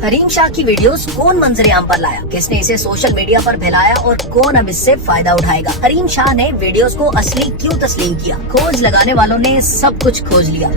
हरीम शाह की वीडियोस कौन मंजरे आम पर लाया, किसने इसे सोशल मीडिया पर फैलाया और कौन अब इससे फायदा उठाएगा। हरीम शाह ने वीडियोस को असली क्यों तस्लीम किया, खोज लगाने वालों ने सब कुछ खोज लिया।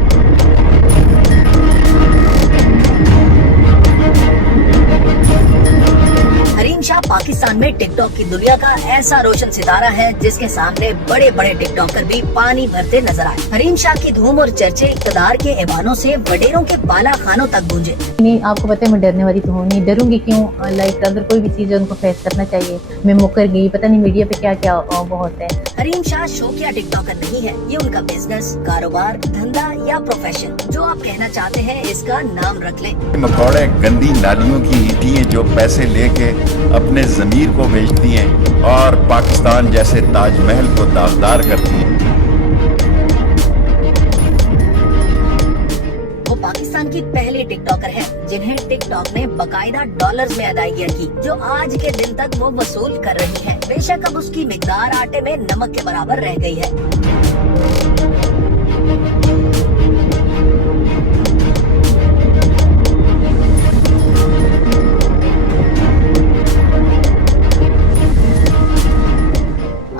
हरीम शाह पाकिस्तान में टिकटॉक की दुनिया का ऐसा रोशन सितारा है जिसके सामने बड़े बड़े टिकटॉकर भी पानी भरते नजर आए। हरीम शाह की धूम और चर्चे इक़्तिदार के ऐवानों से वडेरों के बाला खानों तक गूंजे। नहीं, आपको पता है मैं डरने वाली तो हूँ नहीं, डरूंगी क्यों। लाइक अगर कोई भी चीज है उनको फेस करना चाहिए। मैं मुकर गई, पता नहीं मीडिया पे क्या क्या बहुत है। हरीम शाह शौकिया टिकटॉकर नहीं है, ये उनका बिजनेस, कारोबार, धंधा या प्रोफेशन, जो आप कहना चाहते हैं इसका नाम रख लें। मकौड़े गंदी नालियों की ईंटें जो पैसे लेके अपने जमीर को बेचती हैं और पाकिस्तान जैसे ताजमहल को दागदार करती हैं। वो पाकिस्तान की पहली टिकटॉकर है जिन्हें टिकटॉक ने बकायदा डॉलर्स में अदायगियां की, जो आज के दिन तक वो वसूल कर रही है। बेशक अब उसकी मिकदार आटे में नमक के बराबर रह गई है।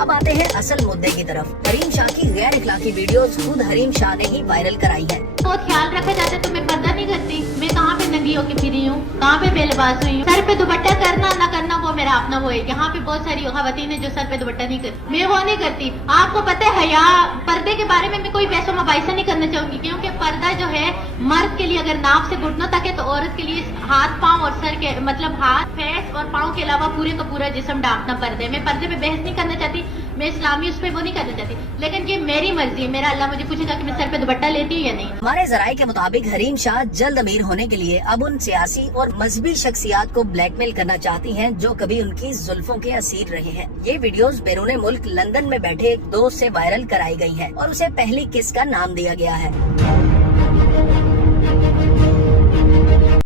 अब आते हैं असल मुद्दे की तरफ। हरीम शाह की गैर इखलाकी वीडियोस खुद हरीम शाह ने ही वायरल कराई है। बहुत ख्याल रखा जाता है तो मैं पर्दा नहीं करती। मैं कहाँ पे नंगी होके फिरी हूँ, कहाँ पे बेलबास हुई हूँ। सर पे दुपट्टा करना ना करना वो मेरा अपना वो है। यहाँ पे बहुत सारी खवातीन है जो सर पे दुपट्टा नहीं करती, मैं वो नहीं करती। आपको पता है हया पर्दे के बारे में मैं कोई पैसों मुबाइसा नहीं करना चाहूंगी, क्योंकि पर्दा जो है मर्द के लिए अगर नाक से घुटनों तक है तो औरत के लिए हाथ पाँव और सर के मतलब हाथ फेस और पाँव के अलावा पूरे का पूरा जिस्म ढांकना पर्दे। मैं पर्दे पे बहस नहीं करना चाहती, मैं इस्लामी उस पे वो नहीं करना चाहती, लेकिन ये मेरी मर्जी है। मेरा अल्लाह मुझे पूछेगा कि मैं सर पे दुपट्टा लेती हूँ या नहीं। हमारे जराये के मुताबिक हरीम शाह जल्द अमीर होने के लिए अब उन सियासी और मजहबी शख्सियात को ब्लैकमेल करना चाहती हैं जो कभी उनकी जुल्फों के असीर रहे हैं। ये वीडियोस बैरून मुल्क लंदन में बैठे एक दोस्त से वायरल कराई गई है और उसे पहली किस का नाम दिया गया है।